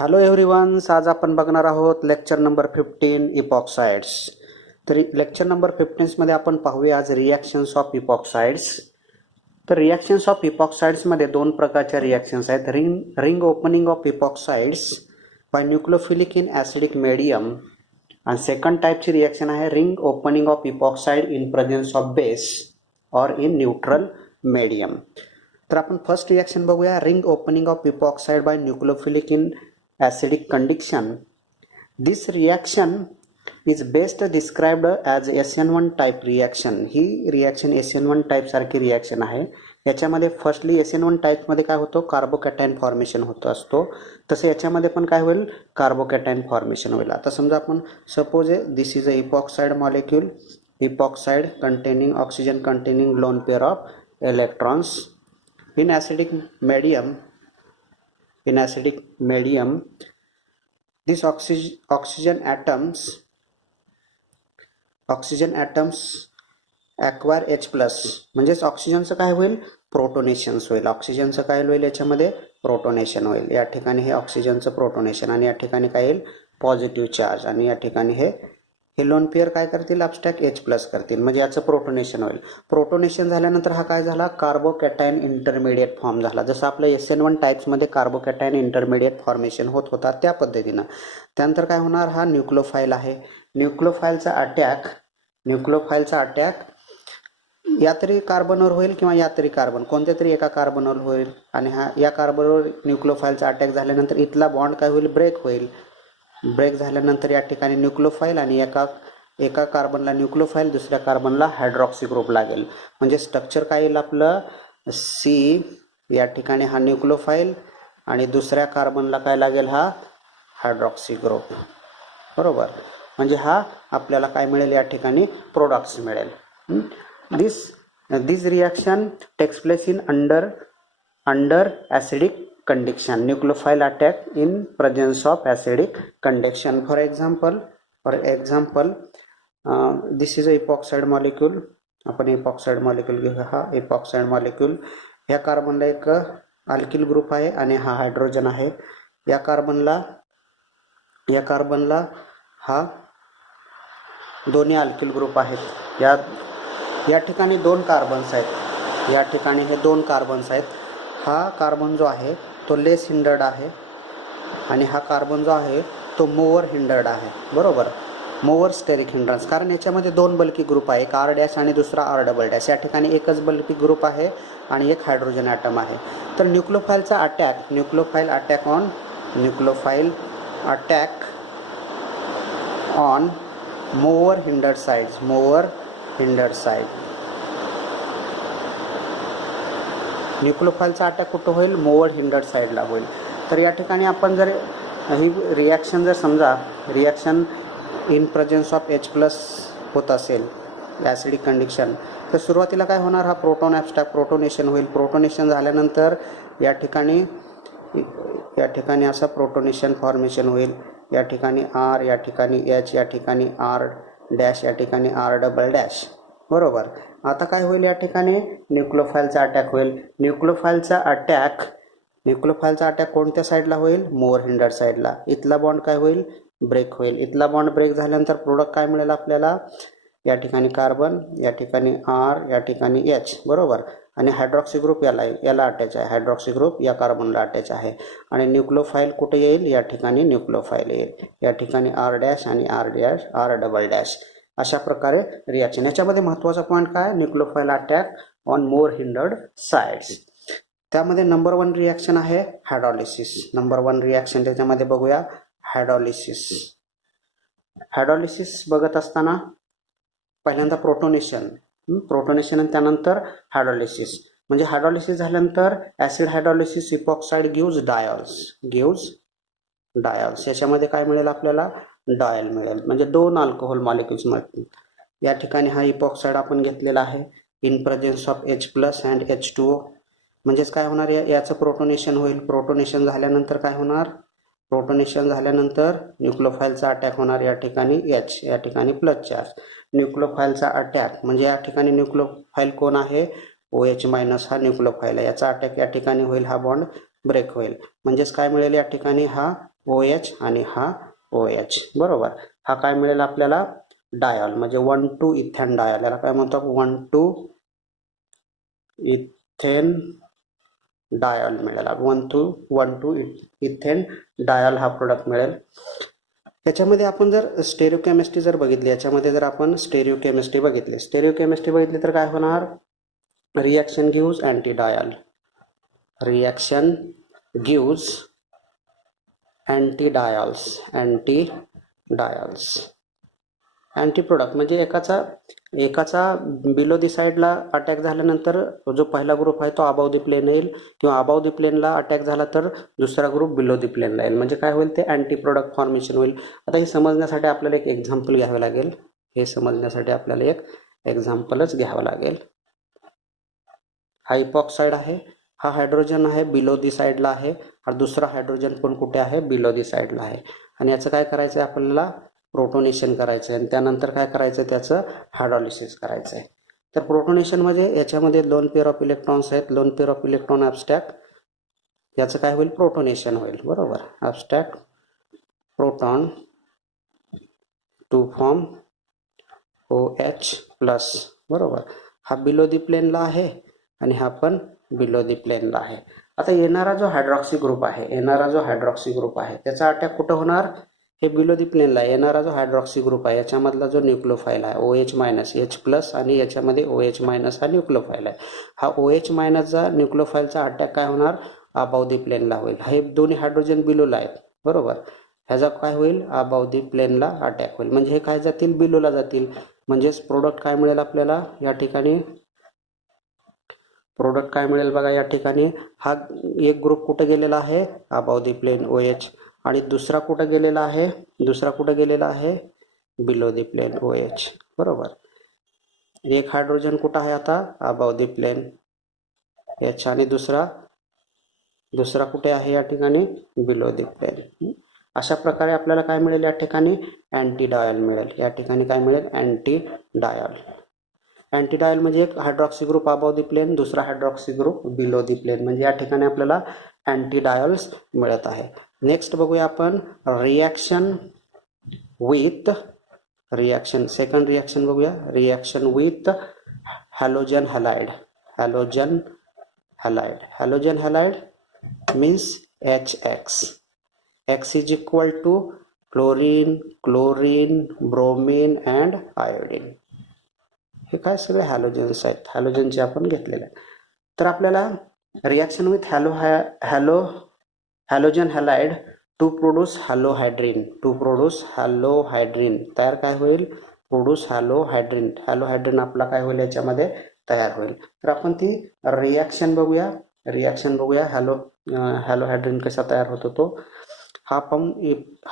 Hello everyone, आज आपण बघणार आहोत लेक्चर नंबर 15 इपॉक्साइड्स. तर लेक्चर नंबर 15 मध्ये आपण पाहूया आज रिॲक्शन्स ऑफ इपॉक्साइड्स. तर रिॲक्शन्स ऑफ इपॉक्साइड्स मध्ये दोन प्रकारच्या रिॲक्शन्स आहेत. Ring opening of epoxides by nucleophilic in acidic medium आणि सेकंड टाईपची रिॲक्शन आहे ring opening of epoxide in presence of base or in neutral medium. तर आपण फर्स्ट रिॲक्शन बघूया. Ring opening of epoxide by nucleophilic in acidic condition. This reaction is best described as SN1 type reaction. He reaction SN1 type सारखी reaction आहे. याच्यामध्ये firstly SN1 type मध्ये काय होतो, carbocation formation होत असतो. तसे याच्यामध्ये पण काय होईल, कार्बोकॅटायन फॉर्मेशन होईल. आता समजा आपण suppose this is a epoxide molecule, epoxide containing oxygen containing loan pair of electrons in acidic medium. In acidic medium, these oxygen atoms acquire H plus. म्हणजेच ऑक्सिजनचं काय होईल, प्रोटोनेशन्स होईल. ऑक्सिजनचं काय होईल, याच्यामध्ये प्रोटोनेशन होईल. या ठिकाणी हे ऑक्सिजनचं प्रोटोनेशन आणि या ठिकाणी काय येईल, पॉझिटिव्ह चार्ज. आणि या ठिकाणी हे लोन पेअर काय करतील, अबस्ट्रॅक्ट H प्लस करतील. म्हणजे याचं प्रोटोनेशन होईल. प्रोटोनेशन झाल्यानंतर हा काय झाला, कार्बोकॅटायन इंटरमिडिएट फॉर्म झाला. जसं आपलं SN1 टाईप्समध्ये कार्बोकॅटायन इंटरमिडिएट फॉर्मेशन होत होता त्या पद्धतीनं. त्यानंतर काय होणार, हा न्यूक्लियोफाईल आहे. न्यूक्लियोफाईलचा अटॅक या तरी कार्बनवर होईल किंवा या तरी कार्बन, कोणत्या तरी एका कार्बनवर होईल. आणि हा या कार्बनवर न्यूक्लियोफाईलचा अटॅक झाल्यानंतर इथला बॉन्ड काय होईल, ब्रेक होईल. ब्रेक झाल्यानंतर या ठिकाणी न्यूक्लियोफाईल आणि एका कार्बनला न्यूक्लियोफाईल, दुसऱ्या कार्बनला हायड्रॉक्सी ग्रुप लागेल. म्हणजे स्ट्रक्चर काय येईल आपलं, C. या ठिकाणी हा न्यूक्लियोफाईल आणि दुसऱ्या कार्बनला काय लागेल, हा हायड्रॉक्सी ग्रुप. बरोबर. म्हणजे हा आपल्याला काय मिळेल, या ठिकाणी प्रोडक्ट्स मिळेल. This reaction takes place in under acidic condition. Nucleophile attack in presence of acidic condition. For example, this is a epoxide molecule. आपण epoxide molecule घेऊया. हा epoxide molecule, ह्या कार्बनला एक अल्किल ग्रुप आहे आणि हा हायड्रोजन आहे. या कार्बनला हा दोन्ही अल्किल ग्रुप आहेत. या ठिकाणी दोन कार्बन्स आहेत. या ठिकाणी हे दोन कार्बन्स आहेत. हा कार्बन जो आहे तो लेस हिंडर्ड आहे आणि हा कार्बन जो आहे तो मोवर हिंडर्ड आहे. बरोबर, मोवर स्टेरिक हिंड्रन्स. कारण याच्यामध्ये दोन बल्की ग्रुप आहे, एक R डॅश आणि दुसरा R डबल डॅश. या ठिकाणी एकच बल्की ग्रुप आहे आणि एक हायड्रोजन ॲटम आहे. तर न्यूक्लियोफाईलचा attack, nucleophile attack on more hindered side. न्यूक्लियोफाईलचा अटॅक कुठं होईल, मोवर हिंडर्ड साईडला होईल. तर या ठिकाणी आपण जर ही रिॲक्शन जर समजा reaction in presence of H plus होत असेल ॲसिडिक कंडिशन, तर सुरुवातीला काय होणार, हा प्रोटॉन ॲबस्ट्रॅक्ट प्रोटोनेशन होईल. प्रोटोनेशन झाल्यानंतर या ठिकाणी असं प्रोटोनेशन फॉर्मेशन होईल. या ठिकाणी R, या ठिकाणी H, या ठिकाणी R डॅश, या ठिकाणी R डबल डॅश. बरोबर. आता काय होईल, या ठिकाणी न्यूक्लियोफाईलचा अटॅक होईल. न्यूक्लियोफाईलचा अटॅक कोणत्या साईडला होईल, मोवर हिंडर्ड साईडला. इथला बॉन्ड काय होईल, ब्रेक होईल. इथला बॉन्ड ब्रेक झाल्यानंतर प्रोडक्ट काय मिळेल आपल्याला, या ठिकाणी कार्बन, या ठिकाणी R, या ठिकाणी H. बरोबर. आणि हायड्रॉक्सी ग्रुप याला अटॅच आहे. हायड्रॉक्सी ग्रुप या कार्बनला अटॅच आहे. आणि न्यूक्लियोफाईल कुठे येईल, या ठिकाणी न्यूक्लियोफाईल येईल. या ठिकाणी R डॅश आणि R डबल डॅश. अशा प्रकारे रिॲक्शन. याच्यामध्ये महत्त्वाचा पॉईंट काय, nucleophile attack on more hindered sides. त्यामध्ये नंबर 1 रिॲक्शन आहे हायड्रॉलिसिस. नंबर 1 रिॲक्शन त्याच्यामध्ये बघूया, हायड्रॉलिसिस बघत असताना पहिल्यांदा प्रोटोनेशन आणि त्यानंतर हायड्रॉलिसिस. म्हणजे हायड्रॉलिसिस झाल्यानंतर acid hydrolysis epoxide gives dials. याच्यामध्ये काय मिळेल आपल्याला, डायल मिळेल. म्हणजे दोन अल्कोहोल मॉलिक्युल्स मिळतील. या ठिकाणी हा इपॉक्साइड आपण घेतलेला आहे in presence of H plus and H2O. म्हणजेच काय होणार, याचं प्रोटोनेशन होईल. प्रोटोनेशन झाल्यानंतर काय होणार, न्यूक्लियोफाईलचा अटॅक होणार. या ठिकाणी H, या ठिकाणी प्लस चार्ज. न्यूक्लियोफाईलचा अटॅक म्हणजे या ठिकाणी न्यूक्लियोफाईल कोण आहे, OH मायनस हा न्यूक्लियोफाईल आहे. याचा अटॅक या ठिकाणी होईल, हा बॉन्ड ब्रेक होईल. म्हणजेच काय मिळेल, या ठिकाणी हा OH आणि हा OH, बरोबर. हा काय मिळेल आपल्याला, डायल म्हणजे 1,2 इथेन डायल, याला काय म्हणतात 1,2 इथेन डायल मिळेल. 1,2 इथेन डायल हा प्रोडक्ट मिळेल. याच्यामध्ये आपण जर स्टेरिओकेमिस्ट्री जर बघितली, याच्यामध्ये जर आपण स्टेरिओकेमिस्ट्री बघितली तर काय होणार, reaction gives anti dial, reaction gives anti dials, anti product म्हणजे एकाचा बिलो दी साईडला अटॅक झाल्यानंतर जो पहिला ग्रुप आहे तो अबाव दी प्लेन येईल, किंवा अबाव दी प्लेनला अटॅक झाला तर दुसरा ग्रुप बिलो दी प्लेनला येईल. म्हणजे काय होईल, ते अँटी प्रोडक्ट फॉर्मेशन होईल. आता हे समजण्यासाठी आपल्याला एक एक्झाम्पल घ्यावं लागेल. हा इपॉक्साईड आहे, हा हायड्रोजन आहे बिलो दी साईडला आहे, हा दुसरा हायड्रोजन पण कुठे आहे, बिलो दी साईडला आहे. आणि याचं काय करायचं आहे, आपल्याला प्रोटोनेशन करायचं आहे आणि त्यानंतर काय करायचं आहे, त्याचं हायड्रॉलिसिस करायचं आहे. तर प्रोटोनेशन म्हणजे याच्यामध्ये लोन पेअर ऑफ इलेक्ट्रॉन्स आहेत, lone pair of electron abstract, याचं काय होईल, प्रोटोनेशन होईल, बरोबर. Abstract proton to form OH plus, बरोबर. हा बिलो दी प्लेनला आहे आणि हा पण बिलो दी प्लेनला आहे. आता येणारा जो हायड्रॉक्सी ग्रुप आहे त्याचा अटॅक कुठं होणार, हे बिलो दी प्लेनला येणारा जो हायड्रॉक्सी ग्रुप आहे याच्यामधला जो न्यूक्लिओफाईल आहे OH मायनस H प्लस आणि याच्यामध्ये OH मायनस हा न्यूक्लिओफाईल आहे. हा OH मायनसचा न्यूक्लिओफाईलचा अटॅक काय होणार, अबाव दी प्लेनला होईल. हे दोन्ही हायड्रोजन बिलोला आहेत, बरोबर. ह्याचा काय होईल, अबाव दी प्लेनला अटॅक होईल. म्हणजे हे काय जातील, बिलोला जातील. म्हणजेच प्रोडक्ट काय मिळेल आपल्याला या ठिकाणी, बघा या ठिकाणी हा एक ग्रुप कुठे गेलेला आहे, अबाव दी प्लेन OH, आणि दुसरा कुठे गेलेला आहे, बिलो दी प्लेन OH, बरोबर. एक हायड्रोजन कुठं आहे आता, अबाव दी प्लेन H, आणि दुसरा कुठे आहे या ठिकाणी, बिलो दी प्लेन. अशा प्रकारे आपल्याला काय मिळेल, या ठिकाणी अँटी डायल मिळेल. अँटी डायल म्हणजे एक hydroxy group above the plane, दुसरा hydroxy group below the plane, म्हणजे या ठिकाणी आपल्याला अँटी डायल्स मिळत आहे. नेक्स्ट बघूया आपण सेकंड रिॲक्शन बघूया, reaction with halogen halide means HX. X is equal to chlorine, bromine and iodine. हे काय सगळे हॅलोजन्स आहेत, हॅलोजनचे आपण घेतलेले आहेत. तर आपल्याला reaction with halogen halide to produce halohydrin तयार काय होईल, प्रोड्यूस हॅलोहायड्रीन आपला काय होईल, याच्यामध्ये तयार होईल. तर आपण ती रिॲक्शन बघूया. हॅलोहायड्रीन कसा तयार होतो तो. हा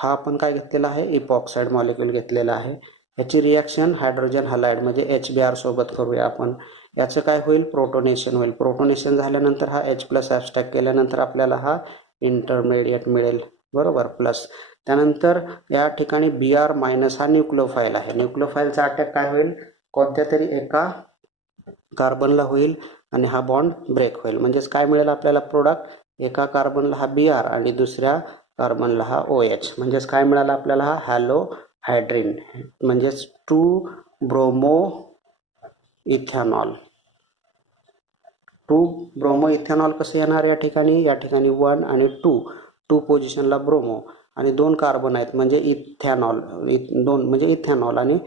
आपण काय घेतलेला आहे, इपॉक्साईड मॉलिक्यूल घेतलेला आहे. याची रिॲक्शन हायड्रोजन हॅलाइड म्हणजे HBr सोबत करूया आपण. याचं काय होईल, प्रोटोनेशन होईल. प्रोटोनेशन झाल्यानंतर हा H प्लस ॲब्स्ट्रॅक्ट केल्यानंतर आपल्याला हा इंटरमिडिएट मिळेल, बरोबर, प्लस. त्यानंतर या ठिकाणी Br मायनस हा न्यूक्लिओफाईल आहे. न्यूक्लिओफाईलचा अटॅक काय होईल, कोणत्या तरी एका कार्बनला होईल आणि हा बॉन्ड ब्रेक होईल. म्हणजेच काय मिळेल आपल्याला प्रोडक्ट, एका कार्बनला हा Br आणि दुसऱ्या कार्बनला हा OH. म्हणजेच काय मिळालं आपल्याला, हा हॅलोहायड्रीन म्हणजेच 2 ब्रोमो इथेनॉल कसं येणार या ठिकाणी 1 आणि 2 पोझिशनला ब्रोमो आणि 2 कार्बन आहेत म्हणजे इथेनॉल, 2 म्हणजे इथेनॉल आणि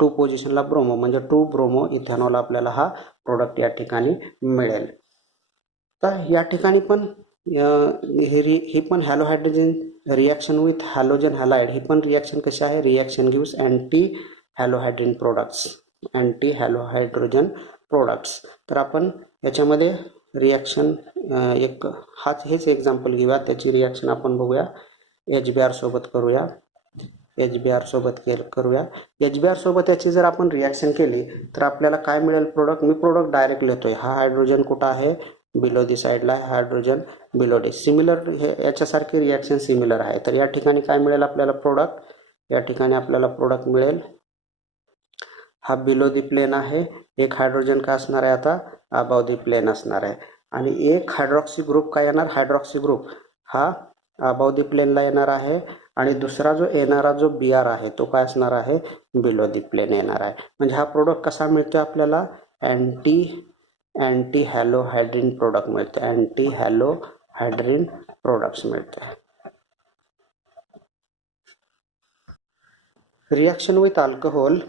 2 पोझिशनला ब्रोमो म्हणजे 2 ब्रोमो इथेनॉल आपल्याला हा प्रोडक्ट या ठिकाणी मिळेल. तर या ठिकाणी पण ही पण हॅलोहायड्रोजन रिॲक्शन विथ हॅलोजन हॅलाइड, ही पण रिॲक्शन कशी आहे, रिॲक्शन गिव्स अँटी हॅलोहायड्रोजन प्रोडक्ट्स. तर आपण याच्यामध्ये रिॲक्शन हेच एक्झाम्पल घेऊया, त्याची रिॲक्शन आपण बघूया. HBr सोबत करूया. HBr सोबत याची जर आपण रिॲक्शन केली तर आपल्याला काय मिळेल प्रोडक्ट. मी प्रोडक्ट डायरेक्ट लिहितोय. हा हायड्रोजन कुठं आहे, बिलो दी साईडला आहे, हायड्रोजन बिलो डी. सिमिलर हे याच्यासारखी रिॲक्शन सिमिलर आहे. तर या ठिकाणी काय मिळेल आपल्याला प्रोडक्ट, मिळेल. हा बिलो दी प्लेन आहे. एक हायड्रोजन काय असणार आहे आता, अबाव दी प्लेन असणार आहे. आणि एक हायड्रॉक्सी ग्रुप काय येणार, हायड्रॉक्सी ग्रुप हा अबाव दी प्लेनला येणार आहे आणि दुसरा जो येणारा जो Br आहे तो काय असणार आहे, बिलो दी प्लेन येणार आहे. म्हणजे हा प्रोडक्ट कसा मिळतो आपल्याला, अँटी हॅलोहायड्रिन प्रोडक्ट मिळते, अँटी हॅलोहायड्रिन प्रोडक्ट्स मिळते. Reaction with alcohol.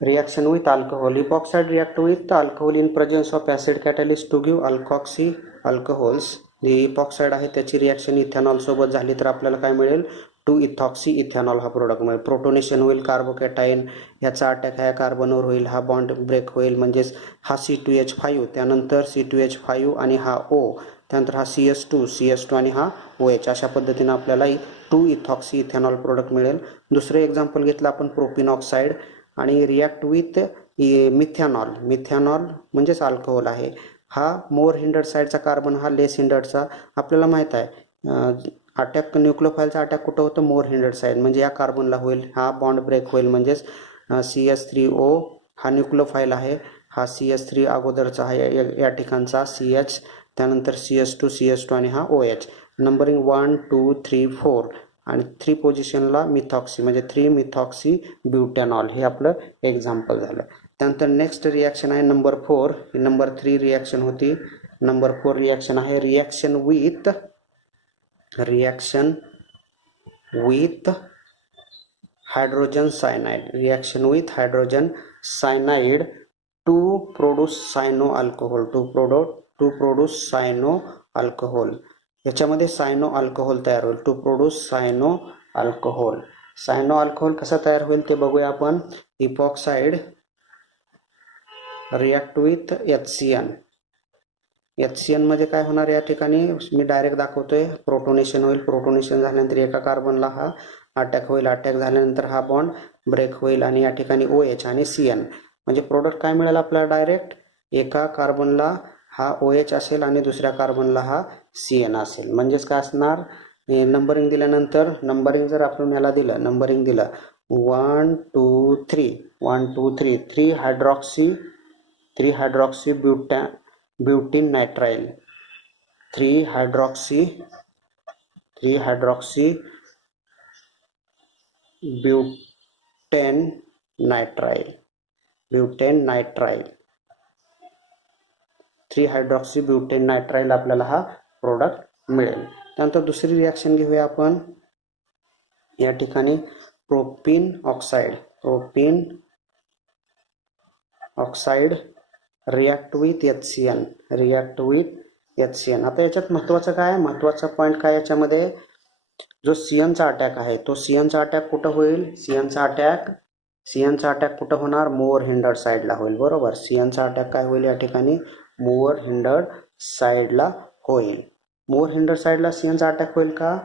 Reaction with alcohol. Epoxide react with alcohol in presence of acid catalyst to give alkoxy alcohols. जे epoxide आहे त्याची रिॲक्शन इथेनॉल सोबत झाली तर आपल्याला काय मिळेल, 2-इथॉक्सी इथेनॉल हा प्रोडक्ट मिळेल. प्रोटोनेशन होईल कार्बोकॅटाईन, याचा अटॅक ह्या कार्बनवर होईल, हा बॉन्ड ब्रेक होईल, म्हणजेच हा C2H5, त्यानंतर C2H5 आणि हा O, त्यानंतर हा CS2 आणि हा OH. अशा पद्धतीने आपल्याला 2-इथॉक्सी इथेनॉल प्रोडक्ट मिळेल. दुसरं एक्झाम्पल घेतलं आपण प्रोपिन ऑक्साईड आणि रिॲक्ट विथ मिथेनॉल. मिथेनॉल म्हणजेच अल्कोहोल आहे. हा मोर हिंडर्ड साईडचा कार्बन, हा लेस हिंडर्डचा. आपल्याला माहीत आहे अटॅक, न्यूक्लियोफाईलचा अटॅक कुठं होतं, मोर हिंडर्ड साईड, म्हणजे या कार्बनला होईल, हा बॉन्ड ब्रेक होईल, म्हणजेच CS3O हा न्यूक्लियोफाईल आहे, हा CS3 अगोदरचा आहे या ठिकाणचा CH, त्यानंतर CS2 आणि हा OH. नंबरिंग 1, 2, 3, 4 आणि 3 पोझिशनला मिथॉक्सी, म्हणजे 3-मिथॉक्सी ब्युटॅनॉल. हे आपलं एक्झाम्पल झालं. त्यानंतर नेक्स्ट रिॲक्शन आहे नंबर 4. नंबर 3 रिॲक्शन होती. नंबर 4 रिॲक्शन आहे reaction with hydrogen cyanide. Reaction with hydrogen cyanide to produce cyano alcohol. To produce cyano alcohol. याच्यामध्ये सायनो अल्कोहोल तयार होईल. To produce cyano alcohol. Cyano alcohol कसा तयार होईल ते बघूया आपण. Epoxide react with HCN. HCN मध्ये काय होणार या ठिकाणी, मी डायरेक्ट दाखवतोय. प्रोटोनेशन होईल, प्रोटोनेशन झाल्यानंतर एका कार्बनला हा अटॅक होईल, अटॅक झाल्यानंतर हा बॉन्ड ब्रेक होईल आणि या ठिकाणी OH आणि CN, म्हणजे प्रोडक्ट काय मिळेल आपल्याला, डायरेक्ट एका कार्बनला हा OH असेल आणि दुसऱ्या कार्बनला हा CN असेल. म्हणजेच काय असणार, नंबरिंग दिल्यानंतर, नंबरिंग जर आपण याला दिलं, नंबरिंग दिलं 1, 2, 3, 3 hydroxy butene nitrile, 3 hydroxy butane nitrile, 3 hydroxy butane nitrile आपल्याला हा प्रोडक्ट मिळेल. त्यानंतर दुसरी रिॲक्शन घेऊया आपण. या ठिकाणी propyne oxide react with HCN. आता याच्यात महत्त्वाचं काय, महत्त्वाचा पॉईंट काय याच्यामध्ये, जो CNचा अटॅक आहे तो CNचा अटॅक कुठं होईल, CNचा अटॅक कुठं होणार, मोर हिंडर्ड साईडला होईल. बरोबर, CNचा अटॅक काय होईल या ठिकाणी, मोर हिंडर्ड साईडला होईल. मोर हिंडर्ड साईडला CNचा अटॅक होईल का,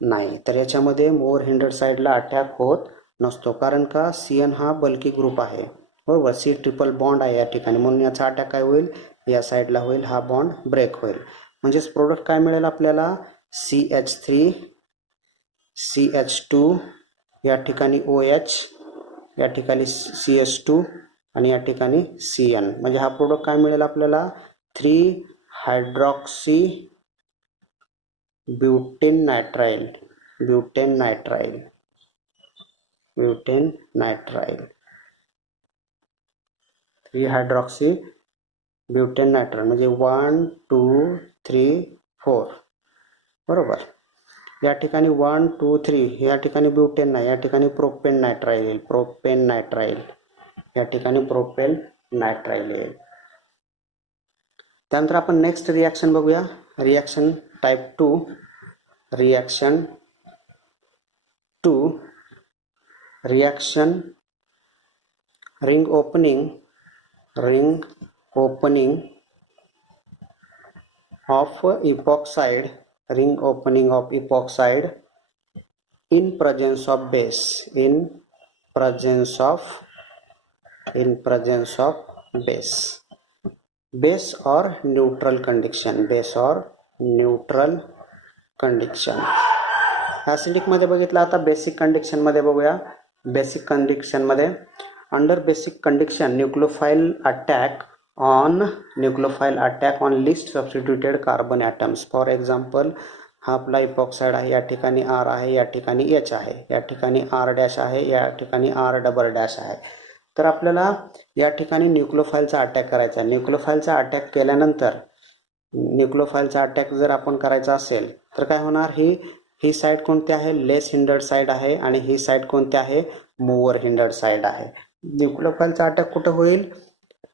नाही. तर याच्यामध्ये मोर हिंडर्ड साईडला अटॅक होत नसतो, कारण का CN हा बल्की ग्रुप आहे. बरोबर, C ट्रिपल बॉन्ड आहे या ठिकाणी, म्हणून याचा अटॅक काय होईल, या साईडला होईल, हा बॉन्ड ब्रेक होईल. म्हणजेच प्रोडक्ट काय मिळेल आपल्याला, CH3, CH2, या ठिकाणी OH, या ठिकाणी CS2 आणि या ठिकाणी CN. म्हणजे हा प्रोडक्ट काय मिळेल आपल्याला, 3 hydroxy butane nitrile, 3 hydroxy butane nitrile, म्हणजे 1, 2, 3, 4. बरोबर, या ठिकाणी 1, 2, 3, या ठिकाणी ब्युटेन नाही, या ठिकाणी प्रोपेन नायट्राइल येईल, या ठिकाणी प्रोपेन नायट्राइल येईल. त्यानंतर आपण नेक्स्ट रिॲक्शन बघूया. Reaction type 2. Reaction ring opening of epoxide, in presence of base, base or neutral condition. Acidic मध्ये बघितलं, आता बेसिक कंडिक्शन मध्ये बघूया. बेसिक कंडिक्शन मध्ये, under basic condition nucleophile attack on least substituted carbon atoms. For example, हा आपला इपॉक्साईड आहे, या ठिकाणी R आहे, या ठिकाणी H आहे, या ठिकाणी R डॅश आहे, या ठिकाणी R डबल डॅश आहे. तर आपल्याला या ठिकाणी न्यूक्लियोफाईलचा अटॅक करायचा आहे. न्यूक्लियोफाईलचा अटॅक केल्यानंतर न्यूक्लियोफाईलचा अटॅक जर आपण करायचा असेल तर काय होणार, ही साईड कोणती आहे, लेस हिंडर्ड साईड आहे, आणि ही साईड कोणती आहे, मोवर हिंडर्ड साईड आहे. न्यूक्लियोफाईलचा अटॅक कुठं होईल,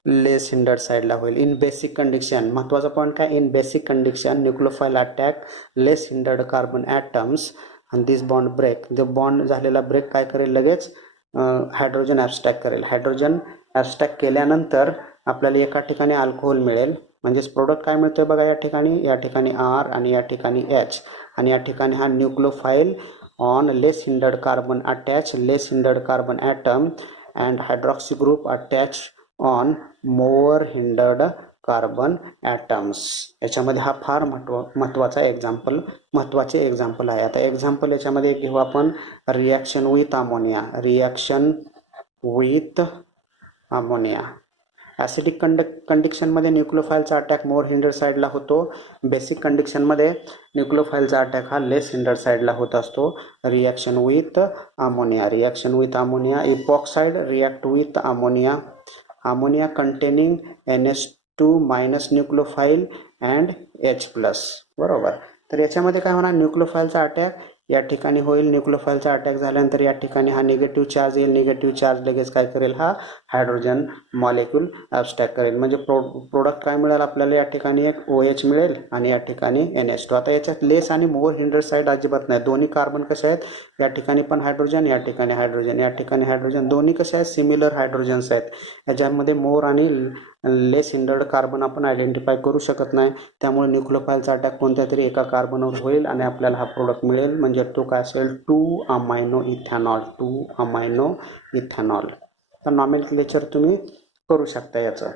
लेस हिंडर्ड साईडला होईल. इन बेसिक कंडिशन, महत्त्वाचा पॉईंट काय, in basic condition nucleophile attack less hindered carbon atoms आणि दिस बॉन्ड ब्रेक. जो बॉन्ड झालेला ब्रेक काय करेल, लगेच हायड्रोजन ॲब्स्ट्रॅक्ट करेल. हायड्रोजन ॲब्स्ट्रॅक्ट केल्यानंतर आपल्याला एका ठिकाणी अल्कोहोल मिळेल. म्हणजेच प्रोडक्ट काय मिळतोय बघा, या ठिकाणी R आणि या ठिकाणी H, आणि या ठिकाणी हा nucleophile on less hindered carbon attach less hindered carbon atom and hydroxy group attach on more hindered carbon atoms. याच्यामध्ये हा फार महत्त्वाचे एक्झाम्पल आहे. आता एक्झाम्पल याच्यामध्ये घेऊ आपण रिॲक्शन विथ अमोनिया. ॲसिडिक कंडिशनमध्ये न्यूक्लियोफाईलचा अटॅक मोर हिंडर साईडला होतो. बेसिक कंडिशनमध्ये न्यूक्लियोफाईलचा अटॅक हा लेस हिंडर साईडला होत असतो. Reaction with ammonia. Epoxide react with ammonia containing NH2 minus nucleophile and H plus. बरोबर. तर याच्यामध्ये काय होणार, न्यूक्लियोफाईलचा अटॅक या ठिकाणी होईल. न्यूक्लियोफाईलचा अटॅक झाल्यानंतर या ठिकाणी हा निगेटिव्ह चार्ज येईल. निगेटिव्ह चार्ज लगेच काय करेल, हा हायड्रोजन मॉलिक्यूल ॲब्स्ट्रॅक्ट करेल. म्हणजे प्रोडक्ट काय मिळेल आपल्याला, या ठिकाणी एक OH मिळेल आणि या ठिकाणी NH2. आता याच्यात लेस आणि मोर हिंडर साईड अजिबात नाही. दोन्ही कार्बन कसे आहेत, या ठिकाणी पण हायड्रोजन, या ठिकाणी हायड्रोजन, या ठिकाणी हायड्रोजन, दोन्ही कसे आहेत, सिमिलर हायड्रोजन्स आहेत. याच्यामध्ये मोर आणि लेस हिंडर्ड कार्बन आपण आयडेंटिफाय करू शकत नाही. त्यामुळे न्यूक्लियोफाईलचा अटॅक कोणत्या तरी एका कार्बनवर होईल आणि आपल्याला हा प्रोडक्ट मिळेल. म्हणजे तो काय असेल, 2-अमायनो इथेनॉल. तर नॉमेनक्लेचर तुम्ही करू शकता याचं.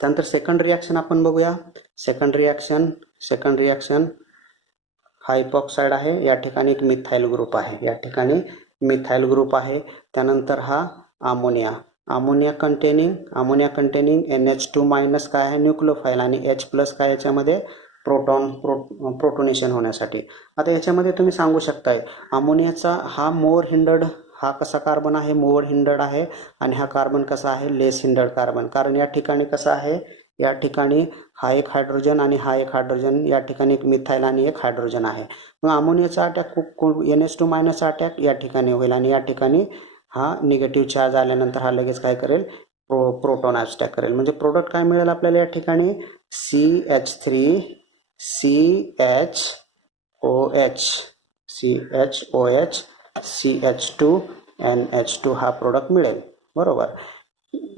त्यानंतर सेकंड रिॲक्शन आपण बघूया. सेकंड रिॲक्शन हा इपॉक्साईड आहे. या ठिकाणी एक मिथाइल ग्रुप आहे, त्यानंतर हा अमोनिया कंटेनिंग NH2 मायनस काय आहे, न्यूक्लियोफाईल, आणि H प्लस काय, याच्यामध्ये प्रोटोनेशन होण्यासाठी. आता याच्यामध्ये तुम्ही सांगू शकताय, अमोनियाचा हा मोर हिंडर्ड, हा कसा कार्बन आहे, मोर हिंडर्ड आहे, आणि हा कार्बन कसा आहे, लेस हिंडर्ड कार्बन. कारण या ठिकाणी कसं आहे, या ठिकाणी हा एक हायड्रोजन आणि हा एक हायड्रोजन, या ठिकाणी एक मिथाइल आणि एक हायड्रोजन आहे. मग अमोनियाचा अटॅक NH2 मायनसचा अटॅक या ठिकाणी होईल आणि या ठिकाणी हा निगेटिव्ह चार्ज आल्यानंतर हा लगेच काय करेल, प्रोटॉन ॲब्स्ट्रॅक्ट करेल. म्हणजे प्रोडक्ट काय मिळेल आपल्याला, या ठिकाणी CH3CHOH CH2NH2 हा प्रोडक्ट मिळेल. बरोबर.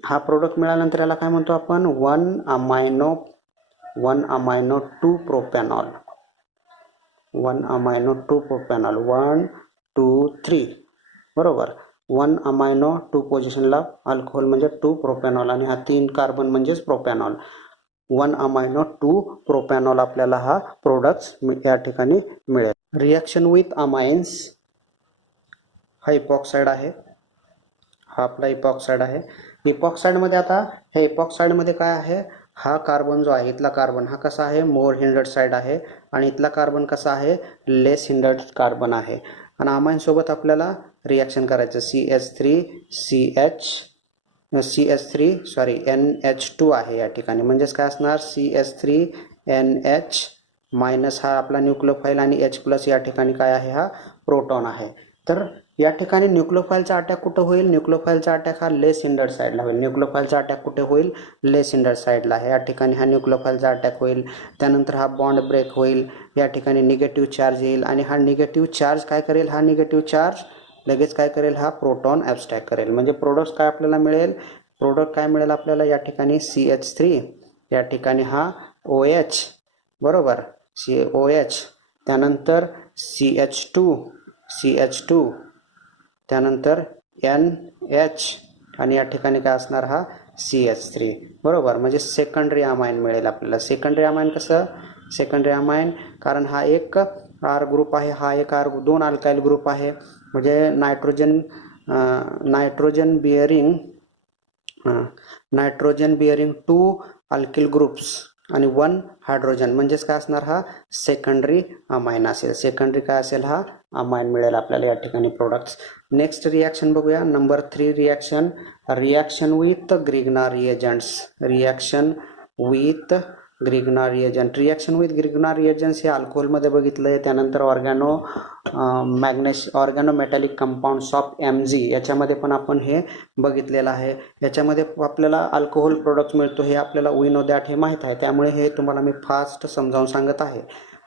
हा प्रोडक्ट मिळाल्यानंतर याला काय म्हणतो आपण, 1-अमायनो 2 प्रोपॅनॉल 1, 2, 3. बरोबर. 1-अमायनो 2 पोझिशनला अल्कोहोल म्हणजे 2 प्रोपॅनॉल, आणि हा 3 कार्बन म्हणजेच प्रोपॅनॉल. 1-अमायनो 2 प्रोपॅनॉल आपल्याला हा प्रोडक्ट या ठिकाणी मिळेल. रिॲक्शन विथ अमाइन्स हा इपॉक्साईड आहे. हा आपला इपॉक्साईड आहे. इपॉक्साईडमध्ये आता हे इपॉक्साईडमध्ये काय आहे, हा कार्बन जो आहे, इथला कार्बन हा कसा आहे, मोर हिंडर्ड साईड आहे, आणि इथला कार्बन कसा आहे, लेस हिंडर्ड कार्बन आहे. आणि अमाईनसोबत आपल्याला रिॲक्शन करायचं, NH2 आहे या ठिकाणी. म्हणजेच काय असणार, CH3NH मायनस हा आपला न्यूक्लियोफाईल आणि H प्लस या ठिकाणी काय आहे, हा प्रोटॉन आहे. तर या ठिकाणी न्यूक्लियोफाईलचा अटॅक कुठं होईल, न्यूक्लियोफाईलचा अटॅक हा लेस हिंडर्ड साईडला होईल. न्यूक्लियोफाईलचा अटॅक कुठे होईल, लेस हिंडर्ड साईडला आहे. या ठिकाणी हा न्यूक्लियोफाईलचा अटॅक होईल. त्यानंतर हा बॉन्ड ब्रेक होईल. या ठिकाणी निगेटिव्ह चार्ज येईल आणि हा निगेटिव्ह चार्ज काय करेल, हा निगेटिव्ह चार्ज लगेच काय करेल, हा प्रोटॉन ॲब्स्ट्रॅक्ट करेल. म्हणजे प्रोडक्ट काय आपल्याला मिळेल, आपल्याला या ठिकाणी CH3, या ठिकाणी हा OH. बरोबर. OH, त्यानंतर CH2, त्यानंतर NH, आणि या ठिकाणी काय असणार, हा CH3. बरोबर. म्हणजे सेकंडरी अमाइन मिळेल आपल्याला. सेकंडरी अमाइन कसं, सेकंडरी अमाइन कारण हा एक R ग्रुप आहे, हा एक दोन अल्काइल ग्रुप आहे. म्हणजे नायट्रोजन बिअरिंग 2 अल्किल ग्रुप्स आणि 1 हायड्रोजन, म्हणजेच काय असणार, हा सेकंडरी अमाइन असेल. सेकंडरी काय असेल, हा अमाइन मिळेल आपल्याला या ठिकाणी प्रोडक्ट्स. नेक्स्ट रिॲक्शन बघूया. Number 3 reaction, reaction with Grignard reagents. Reaction with Grignard reagent. Reaction with Grignard reagents हे अल्कोहोलमध्ये बघितलं आहे. त्यानंतर ऑर्गॅनोमेटॅलिक कंपाऊंड्स ऑफ Mg याच्यामध्ये पण आपण हे बघितलेलं आहे. याच्यामध्ये आपल्याला अल्कोहोल प्रोडक्ट मिळतो हे आपल्याला वी नो दॅट हे माहीत आहे, त्यामुळे हे तुम्हाला मी फास्ट समजावून सांगत आहे.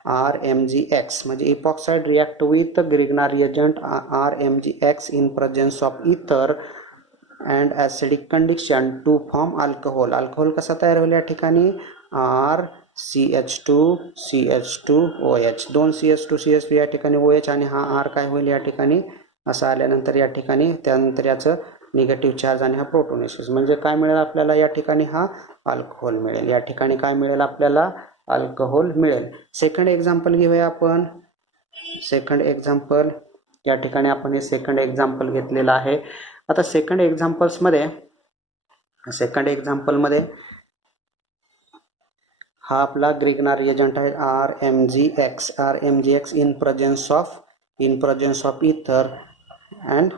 RMgX म्हणजे epoxide react with Grignard reagent RMgX in presence of ether and acidic condition to form alcohol. Alcohol कसा तयार होईल या ठिकाणी, RCH2CH2OH. 2 CH2CH2 या ठिकाणी OH आणि हा R काय होईल या ठिकाणी असं आल्यानंतर या ठिकाणी त्यानंतर याचं निगेटिव्ह चार्ज आणि हा प्रोटोनेसिस, म्हणजे काय मिळेल आपल्याला या ठिकाणी, हा अल्कोहोल मिळेल. या ठिकाणी काय मिळेल आपल्याला, अल्कोहोल मिळेल. सेकंड एक्झाम्पल घेऊया आपण. सेकंड एक्झाम्पल या ठिकाणी आपण हे सेकंड एक्झाम्पल घेतलेलं आहे. आता सेकंड एक्झाम्पल्समध्ये हा आपला ग्रिग्नार रिएजंट आहे RMgX. RMgX in presence of ether and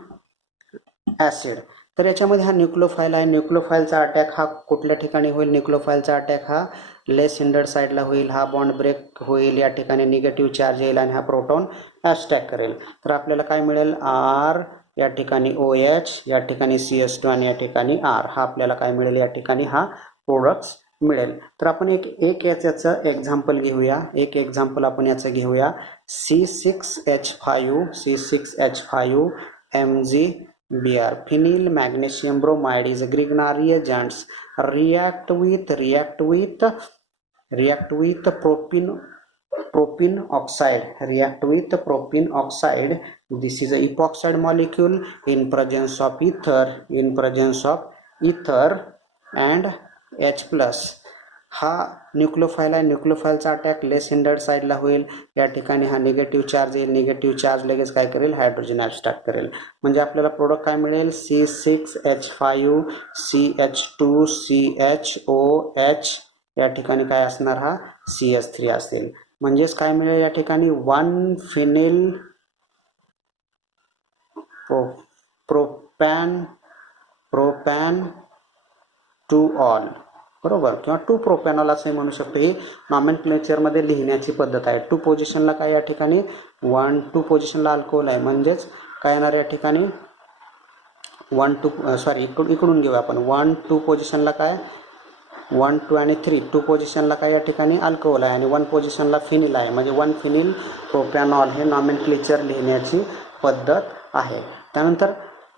acid. तर याच्यामध्ये हा न्यूक्लियोफाईल आहे. न्यूक्लियोफाईलचा अटॅक हा कुठल्या ठिकाणी होईल, न्यूक्लियोफाईलचा अटॅक हा लेस हिंडर्ड साईडला होईल. हा बॉन्ड ब्रेक होईल, या ठिकाणी निगेटिव्ह चार्ज येईल आणि हा प्रोटॉन ॲस्टॅक करेल. तर आपल्याला काय मिळेल, R या ठिकाणी OH, या ठिकाणी CH2 आणि या ठिकाणी R. हा आपल्याला काय मिळेल या ठिकाणी, हा प्रोडक्ट्स मिळेल. तर आपण एक याचं एक्झाम्पल घेऊया. एक एक्झाम्पल आपण याचं घेऊया. C6H5 MgBr. Phenyl magnesium bromide is Grignard reagents. React with propene oxide. This is a epoxide molecule in presence of ether and H+. हा न्यूक्लियोफाईल आहे. न्यूक्लियोफाईलचा अटॅक लेस हिंडर्ड साईडला होईल. या ठिकाणी हा निगेटिव्ह चार्ज येईल. निगेटिव्ह चार्ज लगेच काय करेल, हायड्रोजन ॲब्स्ट्रॅक्ट करेल. म्हणजे आपल्याला प्रोडक्ट काय मिळेल, C6H5CH2CHOH. या ठिकाणी काय असणार, हा CH3 असेल. म्हणजेच काय मिळेल या ठिकाणी, 1 फिनिल प्रोपॅन टू ऑल, बरोबर, किंवा 2 प्रोपॅनॉल असं म्हणू शकतो. ही नॉमेनक्लेचरमध्ये लिहिण्याची पद्धत आहे. 2 पोझिशनला काय या ठिकाणी 2 पोझिशनला अल्कोहोल आहे, म्हणजेच काय येणार या ठिकाणी इकडून घेऊया आपण. 1 2 पोझिशनला काय 1 2 आणि 3 2 पोझिशनला काय या ठिकाणी अल्कोहोल आहे आणि 1 पोझिशनला फिनिल आहे, म्हणजे 1 फिनिल प्रोपॅनॉल हे नॉमेनक्लेचर लिहिण्याची पद्धत आहे. त्यानंतर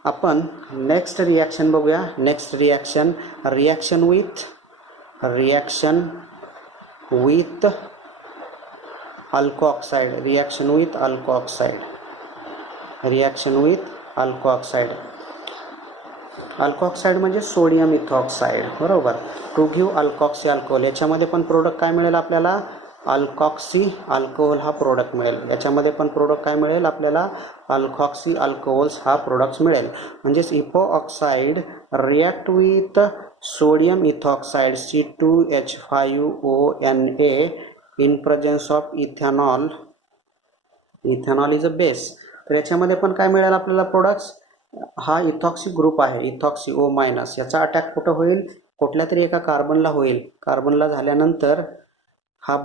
आपण नेक्स्ट रिॲक्शन बघूया. Next reaction with alkoxide. Alkoxide म्हणजे सोडियम इथॉक्साइड, बरोबर. To give alkoxy alcohol. याच्यामध्ये पण प्रोडक्ट काय मिळेल आपल्याला, अल्कॉक्सी अल्कोहोल हा प्रोडक्ट मिळेल. याच्यामध्ये पण प्रोडक्ट काय मिळेल आपल्याला, अल्कॉक्सी अल्कोहोल्स हा प्रोडक्ट्स मिळेल. म्हणजेच Ipoh oxide react with sodium ethoxide C2H5ONA in presence of ethanol. Ethanol is a base. तर याच्यामध्ये पण काय मिळेल आपल्याला प्रोडक्ट्स, हा इथॉक्सी ग्रुप आहे, इथॉक्सी O-. याचा अटॅक कुठं होईल, कुठल्या तरी एका कार्बनला होईल. कार्बनला झाल्यानंतर हा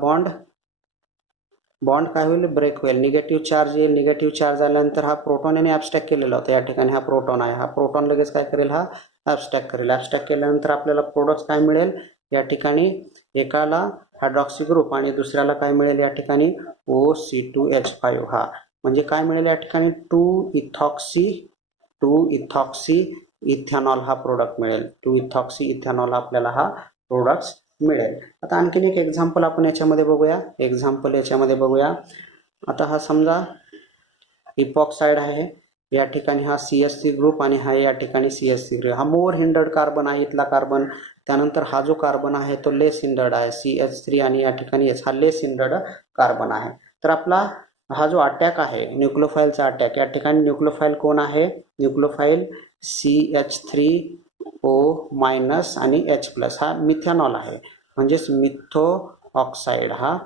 बॉन्ड काय होईल, ब्रेक होईल. निगेटिव्ह चार्ज येईल. निगेटिव्ह चार्ज आल्यानंतर हा प्रोटॉन याने ॲब्स्ट्रॅक्ट केलेला होता. या ठिकाणी हा प्रोटॉन आहे. हा प्रोटॉन लगेच काय करेल, हा ॲब्स्ट्रॅक्ट करेल. ॲब्स्ट्रॅक्ट केल्यानंतर आपल्याला प्रोडक्ट्स काय मिळेल, या ठिकाणी एकाला हायड्रॉक्सी ग्रुप आणि दुसऱ्याला काय मिळेल या ठिकाणी OC2H5. हा म्हणजे काय मिळेल या ठिकाणी 2 इथॉक्सी इथेनॉल हा प्रोडक्ट मिळेल. 2 इथॉक्सी इथेनॉल आपल्याला हा प्रोडक्ट्स मिळेल. आता आणखीन एक एक्झाम्पल आपण याच्यामध्ये बघूया. आता हा समजा इपॉक्साइड आहे. या ठिकाणी हा CH3 ग्रुप आणि हा या ठिकाणी CH3 ग्रुप. हा मोर हिंडर्ड कार्बन आहे इथला कार्बन. त्यानंतर हा जो कार्बन आहे तो लेस हिंडर्ड आहे, CH3 आणि या ठिकाणी हा लेस हिंडर्ड कार्बन आहे. तर आपला हा जो अटॅक आहे न्यूक्लियोफाईलचा अटॅक, या ठिकाणी न्यूक्लियोफाईल कोण आहे, न्यूक्लियोफाईल CH3O- आणि H+. हा मिथेनॉल आहे. म्हणजेच मिथो ऑक्साईड हा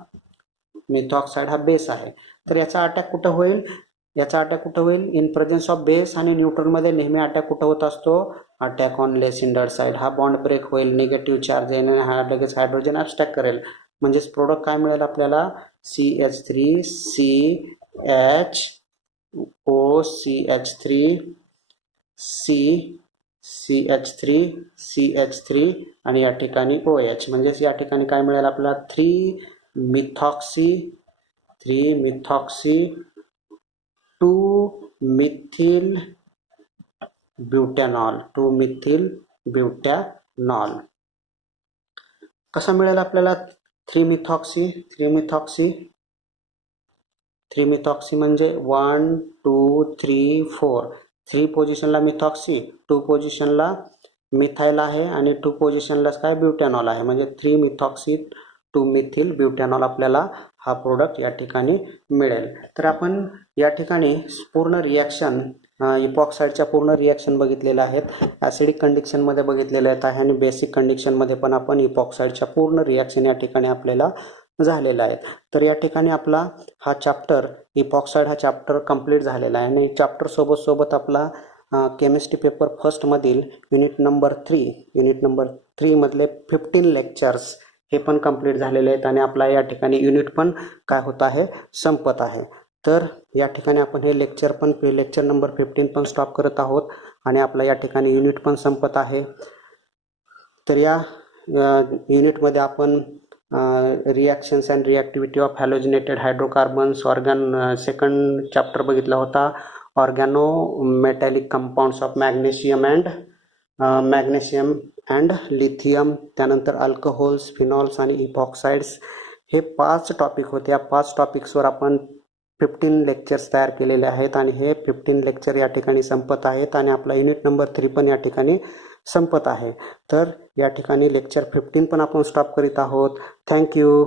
बेस आहे. तर याचा अटॅक कुठं होईल? इन प्रेझेन्स ऑफ बेस आणि न्यूट्रलमध्ये नेहमी अटॅक कुठं होत असतो? Attack on less hindered side. हा बॉन्ड ब्रेक होईल, निगेटिव्ह चार्ज येणे, हा लगेच हायड्रोजन ॲब्स्ट्रॅक्ट करेल. म्हणजेच प्रोडक्ट काय मिळेल आपल्याला? CH3 CH3 आणि या ठिकाणी OH. म्हणजेच या ठिकाणी काय मिळेल आपल्याला? 3 मिथॉक्सी 2 मिथिल ब्युटॅनॉल. कसा मिळेल आपल्याला 3 मिथॉक्सी म्हणजे 1 2 3 4. 3 पोझिशनला मिथॉक्सी, 2 पोझिशनला मिथाईल आहे आणि 2 पोझिशनलाच काय? ब्युटॅनॉल आहे. म्हणजे 3 मिथॉक्सी 2 मिथिल ब्युटॅनॉल आपल्याला हा प्रोडक्ट या ठिकाणी मिळेल. तर आपण या ठिकाणी पूर्ण रिॲक्शन इपॉक्साईडच्या पूर्ण रिॲक्शन बघितलेल्या आहेत. ॲसिडिक कंडिशनमध्ये बघितलेल्या आहेत आणि बेसिक कंडिशनमध्ये पण आपण इपॉक्साईडच्या पूर्ण रिॲक्शन या ठिकाणी आपल्याला झालेला आहे. तर या ठिकाणी आपला हा चॅप्टर इपॉक्साईड हा चॅप्टर कंप्लीट झालेला आहे. आणि चॅप्टर सोबत आपला केमिस्ट्री पेपर फर्स्टमधील युनिट नंबर 3 मधले 15 लेक्चर्स हे पण कंप्लीट झालेले आहेत आणि आपला या ठिकाणी युनिट पण काय होत आहे? संपत आहे. तर या ठिकाणी आपण हे लेक्चर नंबर 15 पण स्टॉप करत आहोत आणि आपला या ठिकाणी युनिट पण संपत आहे. तर या युनिटमध्ये आपण reactions and reactivity of halogenated hydrocarbons second chapter बघितला होता. Organo metallic compounds of magnesium and lithium. त्यानंतर अल्कोहोल्स, फिनॉल्स आणि इपॉक्साइड्स. हे 5 टॉपिक होते. या 5 टॉपिक्सवर आपण 15 लेक्चर्स तयार केलेले आहेत आणि हे 15 लेक्चर या ठिकाणी संपत आहेत आणि आपला युनिट नंबर 3 पण या ठिकाणी संपत आहे. तर या ठिकाणी लेक्चर 15 पण आपण स्टॉप करीत आहोत. थँक्यू.